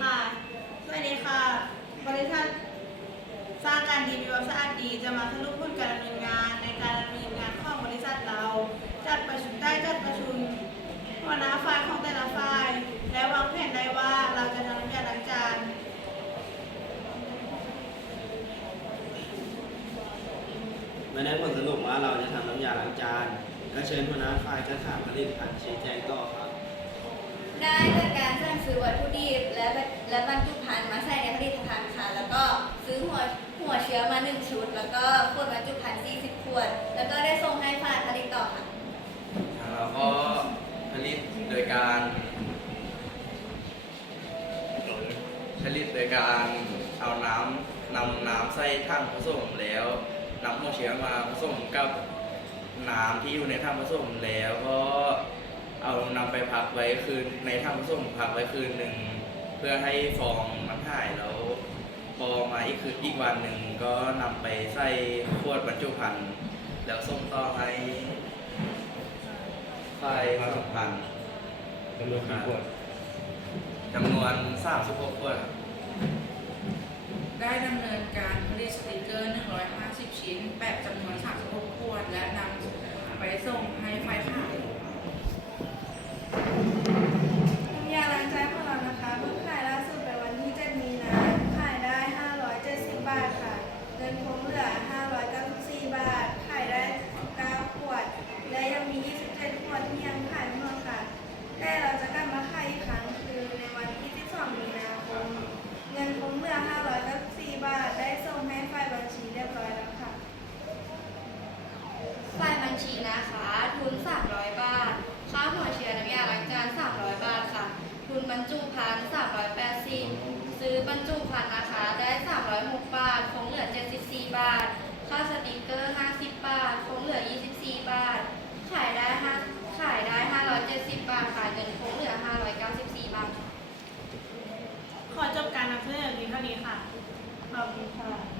ค่ะ สวัสดีค่ะ บริษัทสร้างการดีมีความสะอาดดีจะมาสรุปผลการดำเนินงานในการดำเนินงานของบริษัทเรา จัดประชุมได้จัดประชุมหัวหน้าฝ่ายของแต่ละฝ่าย และวางแผนได้ว่าเราจะทำน้ำยาล้างจานไม่ได้ผลสรุปว่าเราจะทำน้ำยาล้างจานและเชิญหัวหน้าฝ่ายการขายผลิตภัณฑ์ชี้แจงต่อครับ ได้จัดการสั่งซื้อวัตถุดิบ และและบรรจุภัณฑ์มาใส่ในผลิตภัณฑ์ค่ะ แล้วก็ซื้อหัวหัวเชื้อมา 1 ชุด แล้วก็ขวดบรรจุภัณฑ์ 40 ขวด แล้วก็ได้ส่งให้ฝ่ายผลิตต่อค่ะทางเราก็ผลิตโดยการ ผลิตโดยการเอาน้ำนำน้ำใส่ถังผสมแล้วนำหัวเชื้อมาผสมกับน้ำที่อยู่ในถังผสมแล้วก็เอานำไปพักไว้คืนในถังผสมพักไว้คืนหนึ่ง พื่อให้ฟองมันหายแล้ว พอมาอีกคืนอีกวันหนึ่งก็นำไปใส่ขวดบรรจุภัณฑ์แล้วส่งต่อให้ฝ่ายผลิตภัณฑ์จำนวนกี่ขวดจำนวน36ขวดครับ ได้ดำเนินการผลิตสติกเกอร์ 150 ชิ้น แบบจำนวน 36ขวด ชีนะคะ ทุน 300 บาท ค่าหัวเชียร์น้ำยาล้างจาน300 บาทค่ะ ทุนบรรจุภัณฑ์380 ซื้อบรรจุภัณฑ์นะคะ ได้ 306 บาท คงเหลือ 74 บาท ค่าสติกเกอร์ 50 บาท คงเหลือ 24 บาท ขายได้5ขายได้ 570 บาท ขายเงินคงเหลือ 594 บาท ขอจบการนำเสนอเนี้เท่านี้ค่ะ ขอบคุณค่ะ